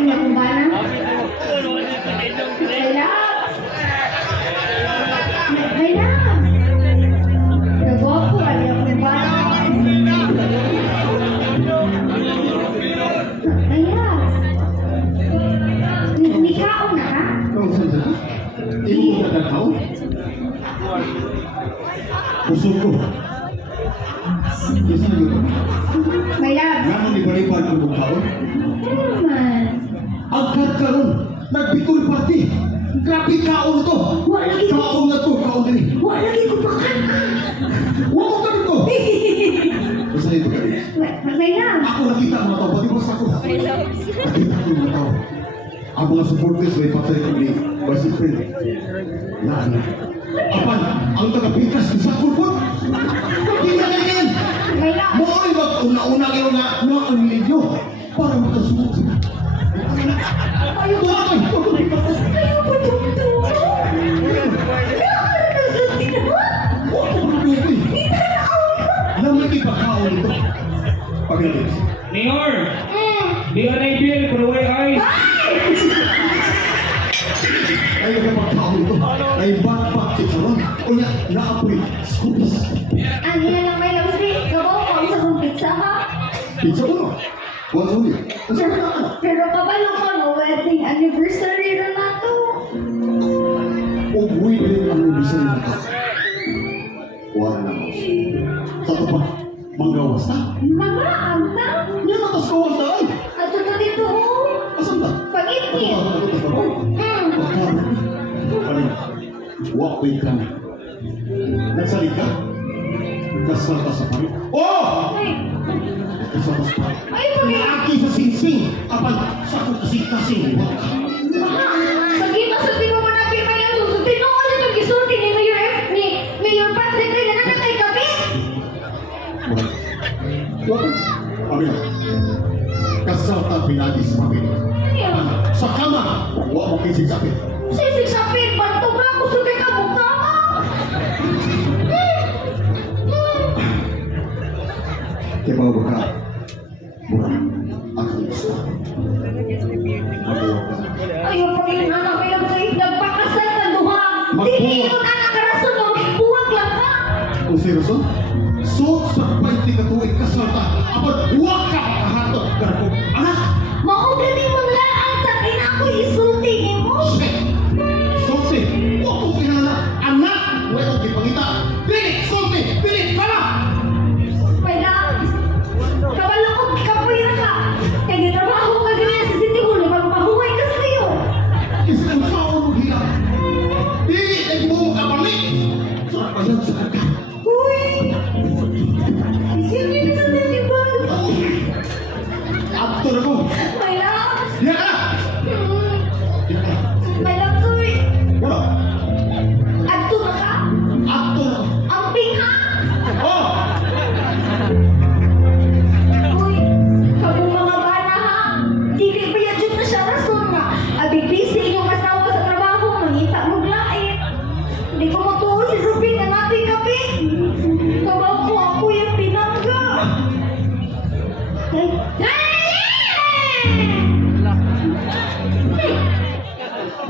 yung nakumbana. May love. Nagwapo ka niya kumbana. May love. Nikaon na ka? Imo ka nakaw? Pusog ko. Yes, May love. Ngano ni balipan ko ng kaon? Ano naman? Agad karon, nagbitol party. Grabe kaon to. Kaon na to, kaon din. Wala lagi ko pakan ka. Wala ka dito. Basta dito ka rin. May love. Ako nakita ang mga tao, pati basta ko. Nakita ko yung mga tao. Ang mga supporters may patay ko ni Basi Friend. Naan. Apan, ang taga-pikas sa kulpot. Hindi na ganyan. May love. Mo'y mag-una-una kayo na ang ninyo para makasunod sila. Ayaw ba? Ayaw ba ito? Naman ipakaon ito. Pagdating. Mayor! Di ka na-bill, pero wala ay. Ay nagpapakaon ito. Ay backpack ito ron. O na, naapoy. Scoops. Ang ina lang may love sweet. Gabaw ko sa kong pizza ka. Pizza ko no? What's on it? Pero kabalo ko no, wedding anniversary rin na to. O buwin ang ubusan na ito. Wala na mo. Tato pa. Manggawas na. Mga anta. Yan natas kawas na ay. Ato to dito oh. Asan na? Pag-ibig. Walkway ka na. Nagsalit ka? Kasal ka sa pari. Oh! Ay, Kasal ka sa pari. ay pag Naaki sa singsing. Apan, sa kong kasing-kasing. Sige, masutin mo na may lang susutin. No, ano itong gisulti ni Mayor Patrick rin na kay Kapi? Kami na. Kasal ka pinagis sa pari. Sa kama, huwag mo kisig-sapit. Sisig sa pin, bantog na ako sulit ka mukha mo. Kaya mga baka, mura, ako gusto. Magawa ka na. Ayaw pa rin anak may nagpakasal na duha. Hindi yun anak karason mo, buwag lang ka. Kung seryoso, so sa 20 katuwing kasal ka, apan huwag ka makahatot. Pero anak, Maugani mo lang ang takin ako isulti ni mo. shit! Sulti! Huwag kong pinala! Anak! Huwag kong ipangita! Pili! Sulti! Pili! Pala! May lang. Kabalo ko, kapoy na ka. Kaya ginatrabaho ka ganyan sa City Hall, magpahuway ka sa iyo. Isang taon mo hiya! Pili! Ay mo makabalik! Sa kasan sa kaka! Uy! Isipin na sa tiniban. Aktor ako! May lang. Hiya ka! Hiya ka! May lang uy. Wala! Adto na ka. Aktor ako! Ang pingha. Oh! Uy, kabong mga bana ha. Dili ba yan dyan na siya rason nga. Abig busy inyong asawa sa trabaho, mangita mong lain. Hindi ko matuwa si Ruby na natin kape. Kabaw ko ako yung pinangga.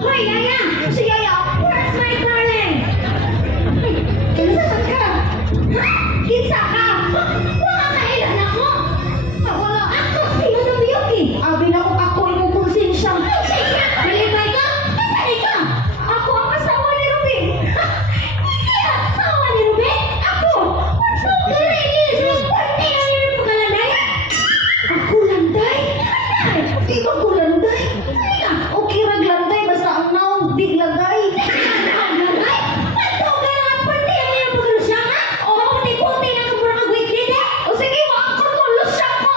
Hoy, Yaya! Si Yaya, where's my darling? Kinsa ka? Ha? Kinsa ka? Wala ka ilan ako? Wala ako, sino na biyuki? Abi na ako imong konsensya. Malibay ka? Nasaan ka? Ako ang asawa ni Ruby. Hindi asawa ni Ruby? Ako! What's up, ladies? Pwede na yun pagkalanday? Ako landay? Di ba ko landay? Okay rag landay, basta ang naong big lagay. Ang lagay? Bato ka na ang pwede na yun pagkalusya ka? O puti-puti na kung mura kag-weekend eh? O sige, maangkot ko, lusya ko.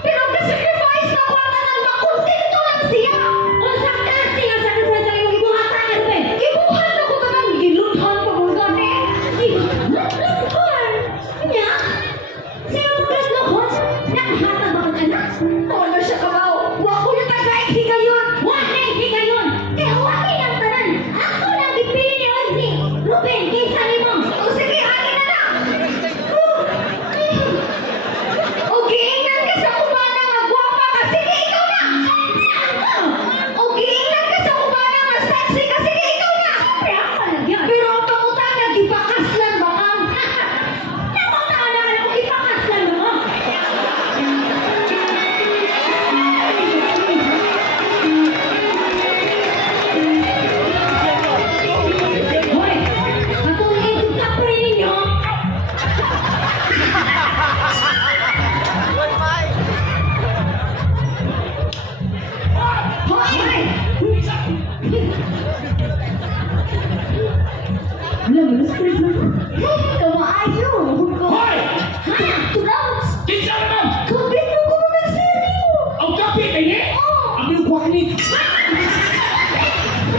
Pero ka-sacrifice na ko ang tanan, makontento lang siya. O sakta, siya sacrifice na yung ibuhatan ka rin. Ibuhat ako ka ng giluthan pa mo gani. Luthan? Nya? Sino mo gano'n? Nakahatag ba kang anak? Wala siya kabaw. Wako yung tagaig higayon. Wala yung higayon. Kaya waki ng tanan. Ako lang ipili ni Ozzy. Ruben, kaysa ni mo. O sige, akin na na. O giingnan ka sa kumana nga gwapa ka. Sige, ikaw na. Hoy! Alam mo, stress na. Kamaayo! Hoy! Ha? Tulaos! Kinsa naman! Kapit mo ko na seryo! Ang kapit ay ni! Oo! Ang yung kwaknit!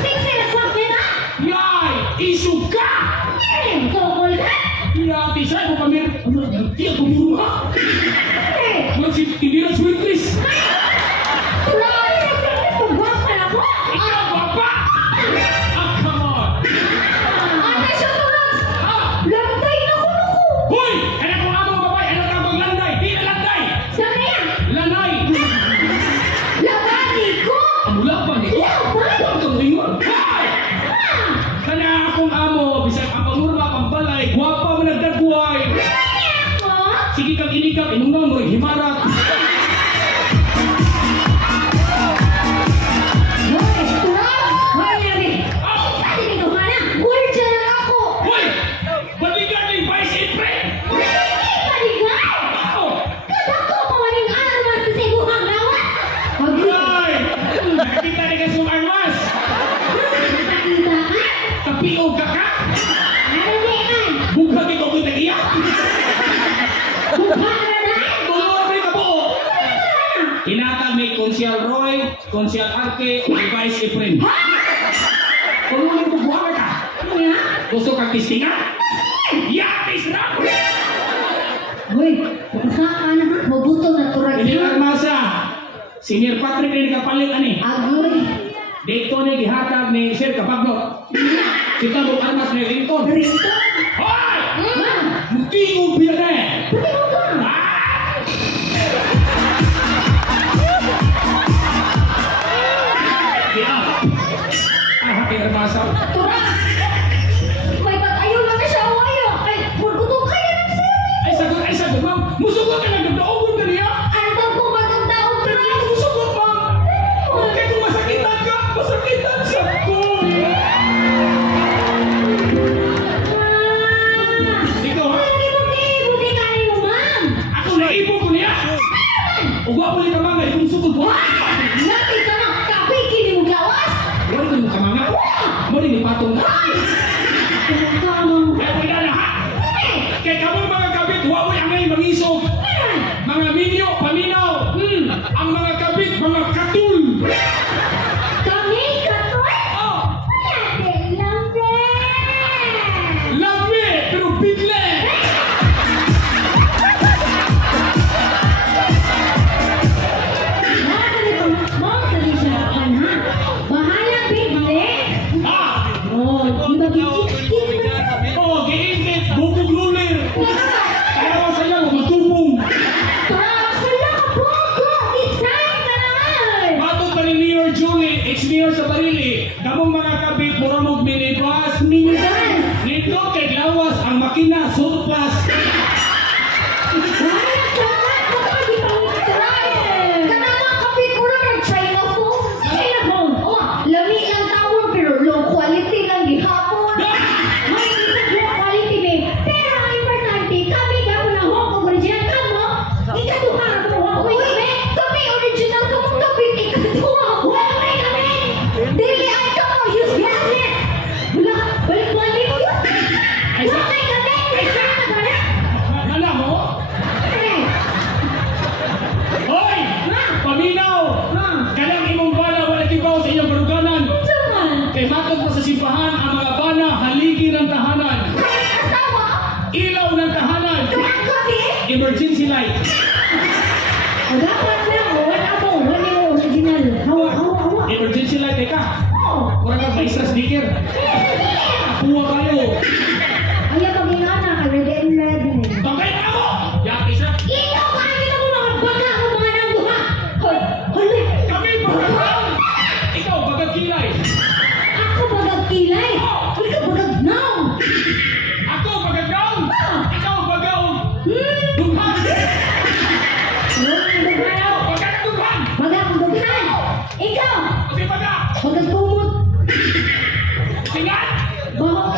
Siksi na kwak niya na! Yay! Isog ka! Kokol ka! Yati siya mo kami! Hindi ako mura! Hindi na sweetness! Tulaos! Pagwak ka na ko! Ikaw baba! Ah, come on! Ano siya tulaos? Ha? Lantay na ko na ko! Hoy! Anak ko nga mga babae! Anak ka bang landay! Di na landay! Sana yan? Lanay! Labani ko! Ang mula pa ni... Laban! Huwag kang ringon! Hay! Kana akong amo! Bisag ang pangurma pang balay! Gwapa mo nagdagway! Ako? Sige kang inikap! Inungang mo! Himarat! Hoy! Tulaos! Hoy, Yabi! Saan din ko mana? Gurja na ako! Hoy! Balikan ni Vice April! Paligan! Oo! Kadako ko maning armas sa ibuhang lawas! Hoy! Nakakita ni ka sumarmas! Nakita ka? Tapiog ka ka! Ano diyan? Bughag ikaw ko'y tagiya! Bukhang na na! Tulog rin ka po! Hinatag may Konsyal Roy, Konsyal Arke, may Vice April. Ha? Tulog mo buhay ka! Kuya? Gusto kang tistingan? Yatis na! Hoy, pagkasaka na ha? Mabuto na turag Hindi yun. armasa! Si Nir Patrick rin kapalit ani. Agoy! Dito ni gihatag ni Sir Kapagno. Si Tabong Armas ni Lincoln. Rito? Hoy! Ha? Mutingog biya na eh! Pati mo ka? Ah! Kaya! Hati armasa. Turag! May pag-ayaw na siya awayo! Ay, pagkuto kaya ng sir! Ay sagot, ma'am. Musugot ka lang. Nagdaogon ka niya. Ano daw kung magandang Pero turag? musugot, ma'am. Okay, kung masakitan ka, masakitan sa ko. Ikaw, ha? Buti ka rin mo, ma'am! Ako naibo ko niya. Ugwa po ni kamangay kung sugod mo. Natin ka na! Kapiki ni mo lawas! Wala ka mo kamangay. Mo ni patong. Kumakaman! Kaya ko na ha. Kaya kamong mga kabit, huwag mo yung ngay mangisog. Mga minyo, paminaw. Ang mga kabit, mga katul. Kami katoy! Oh, Natin lambe! lami, pero bigle. Makasali siya kan ha? Bahala bigle! Ah, Oh, di ba bigit-bigit na? oh, giingit, bukog lulir. Kaya ko sa'yo, matubong. Sala ka pogo! Design ka naman! Matog pa ni Mayor Julie, ex-mayor sa Barili. Kamong mga kabit, muramog minibus. Minivan! Nito kay lawas ang makina, surplus. Bahala sa mga kapag ipang-try! Kanama kapit ko na ng China phone! China phone! Oh, lami lang tawag pero low quality lang gihapon! May isang low quality be. Pero ang importante, kami ka mo ng Hong Kong original ka mo. Ikaduha ka mo. Uy, kami original ka mo kapit. Ikaduha. Wala kami. Dili ay ka mo. Use business. Wala. Balik mo hindi ko yun. Ay, sa- Wala kami. Ay, sa- Hala mo? Hoy! Paminaw! Kanang imong bana wala kibaw sa inyong baruganan. Kay matog pa sa simbahan ang mga bana haligi ng tahanan. Ilaw ng tahanan. Emergency light. Emergency light teka. Kurang ka isa sticker. Puwa kayo. Bagay na ako! Yaki siya. Kami barugan! Ikaw bagag kilay. Ako bagag gaon. Ikaw bagaw. Dughan. Bagag dughan. Ikaw! Okay baga. Pagkatumot! Singat. Bahok!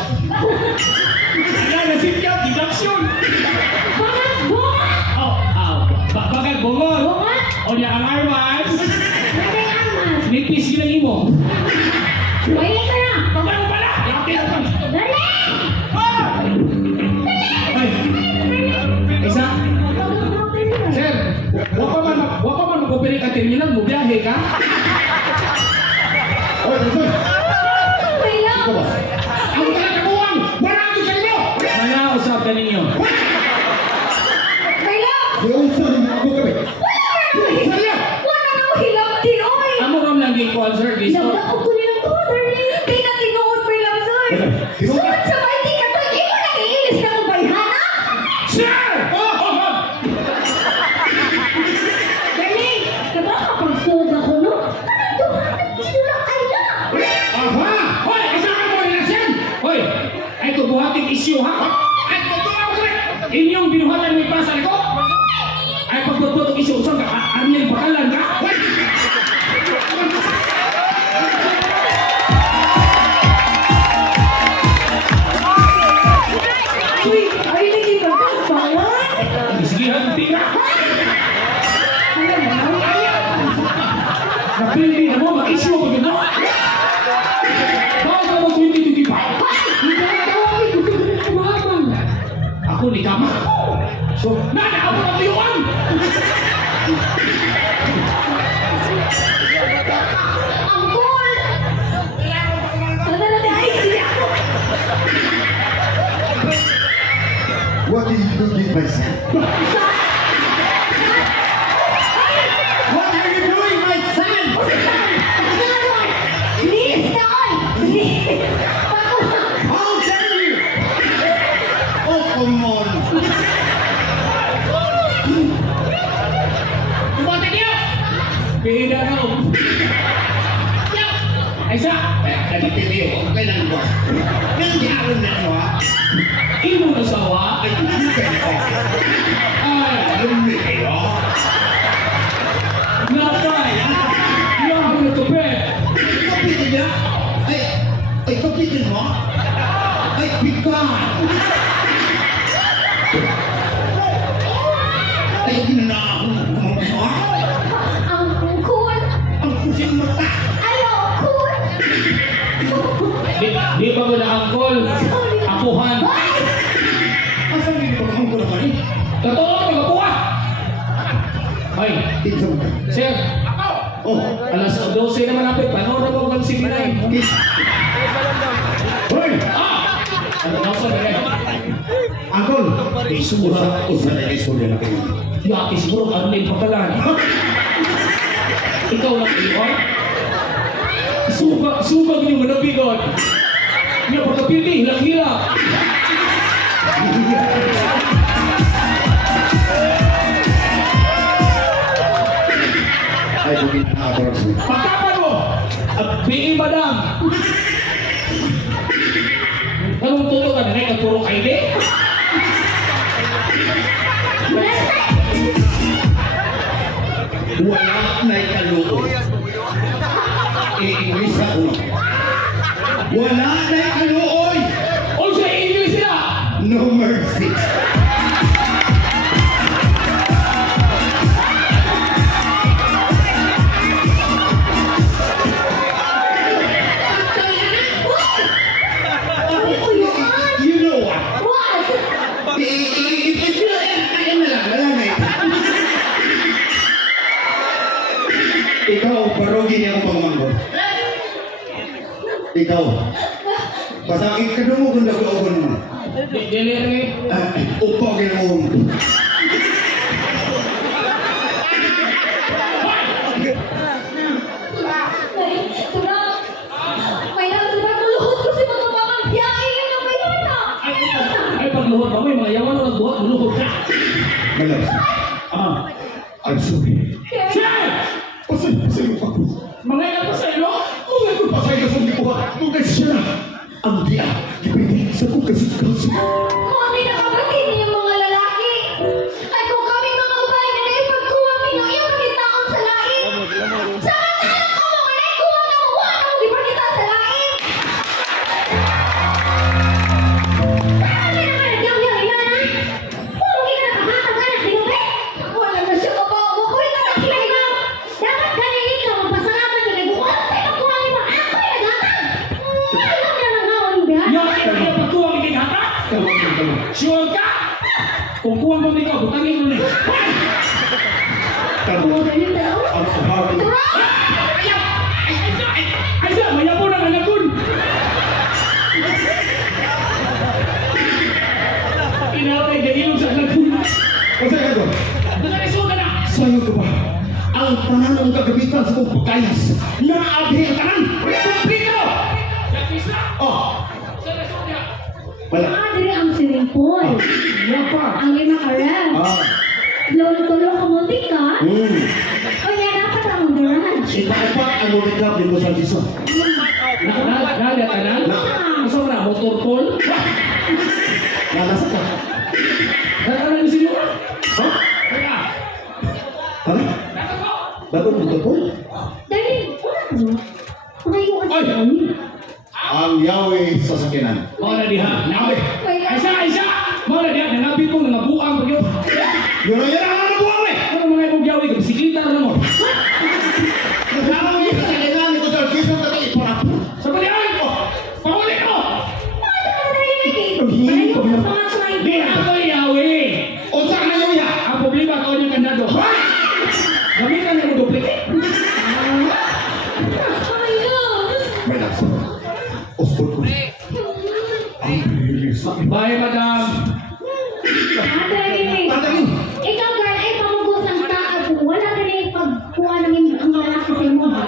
Kaya nasipya. Deduction. Bahok! Bunga! Bagag bungol. Bunga! O niya ang armas. Nanay Armas! Ni nipis gilang imo. Wait ka na! Pagano pala? Laki na kang. Dali! Ay! Isa? Sir, wapa man mag-operate ka terminal mo, biyahe ka? Oy, sir! May lang! Ikaw ba? Ang talaga buwang! Marami ka nyo! Wala, usap ka ninyo. May lang! May usa rin ako kami. Wala na hilang di, oy! Amo ram lang yung call service. Nagdakot ko nilang to, darling. Di na tinuod mo lang, sir. Sunod sa may di ka to, di mo nag-iilis na kung bayhana? Sir! Oh! Darling, nakakapagsoda ko, no? Anong dumating dito lang ay na? Aha! Hoy! Kasama mo rin yan! Hoy! Ay ito buhating issue, ha? Ay ito ako rin! Inyong binuhatan mo ipasa ko? Ay pagbubutok issue, saan ka? Arnel bakalan ka? Hoy! Uy, ay naging magkakabayan. Sige, hindi na! Alam mo, Napili na mo, mag-issue ako yun, no? Bakit ka mo 2025? hindi na tawag ko sa kumaman. Ako ni Kama. So, ako na tuyuan! Ang cool! Sana natin ay hindi ako. What are you doing, my son? What are you doing, my son? Please, Toy! Please! How dare you? Oh, come on. Tumatak niyo! Bihida ka, oh. Ay, sa! Nagpipili ako. Kailan ba? Nandiyaron na ako, ha? Imo na sawa! Ay, hindi kayo. Ay! Lumbi kayo. Nakay! Yaho na tupi! Kapitin niya? Ay, kapitin mo? Ay, pikan. Ay, ginanakong kumamasa. Ang cool! Ang pusing mata. Ayaw, cool! Di ba ko na angkol? Apuhan! Asan yung pagkakang ko naman eh? Totoo, nagapuha! Ay, Kinsa mo ka? sir! Oh, Alas 12 naman napit, paano na po 169? hoy! Ah! Ano na sa rin? Angkol! Isura ko sa nag-istorya na kayo. Yaki siguro, ano na yung pagkalan? Ikaw lang iwan? Suka yung manabigon! Nga pagkapili, hilang-hila! Ay, bugin na ako rin sa'yo. Pagkapan mo! At biing madam! Anong tuto ka na puro kaili? Wala na'y kaluoy. I-English ako. Wala na'y kaluoy! O sa English sila! No mercy. You know what? What? Ayun na lang, malamay. Ikaw, parugi niya ako pangmanggot. Ikaw, pasakit ka doon mo kung nag-uubon mo. Dili rin. Upog yung mo. Ay pagluhod pa mo, yung mga yawan na nagbuhat, luluhod ka! Malas, Ah! I'm sorry. Sir! Pasay mo pa ko. Mga ilan pa sa iyo? Mga ko pasay ka sa lipuhan. Mga siya. Ang diya, ipindi sa kong kasikaso. Kami nakabati ninyong mga lalaki. Ay kung kami mga babae na naipagkuha ninyo, iyong panitaon sa lain. Samantala ko mga naikuha na mawa na di ba kita sa lain? Kami naman nagyang-yang ina na. Puro kita nakahatag anak ni Gubot. Wala na siya kabawa ko rin na nakilay mo. Dapat ganin ikaw magpasalamat ka ni Gubot. Kasi ka doon. Nagkasuga na. Sayo ko ba? Ang tanan ng kagabitan sa kong pagkayas. Naabhi ang tanan. Kumplito! Nakisa! Oh, Sa nasuga. wala. Diri ang swimming pool. Yan pa. Ang lima ka rin. Ah, Lolo-tolo ka mo ka. O yan, dapat ang garage. ipa-ipa ang ulikap dito sa Disa. Nagat ka na? Asa mo na? Motor pool? Nalasa ka. Nagkaroon mo sino? Ha? Kaya. Ha? Dato mo ito po? Dali, wala ka mo. Pakayo ka Oy! sa Ang Yahweh sa sakinan. Mga na diha. Nabi. Isa! Mga na diha. Nanabi ko nga buang pagyo. Yun ang nabuang eh! Ano mga ibong gawi? Bisikleta na mo. Yahweh sa sakinan ito sa Disa na iparap. Sa palihan ko! Pahuli ko! Di ako Yahweh! O saan na yun ya? Ang problema ko yung kandado. Gamitan na mo duplicate. Relax. Ospod ko. Ang bilis. Bye, madam. Tatakin. Ikaw girl, ay pamugos ang taag kung wala ka na yung pagkuha ng ang lalaki sa imo ha.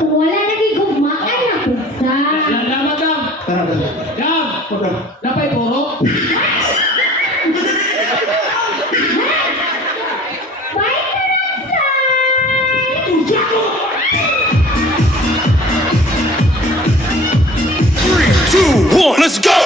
Kung wala na yung gugma, ay napugsa. La, madam. Tara, tara. Dam. Tara. Napay puro. Bye ka lang, Sai! Udyako! 3, 2, 1, let's go!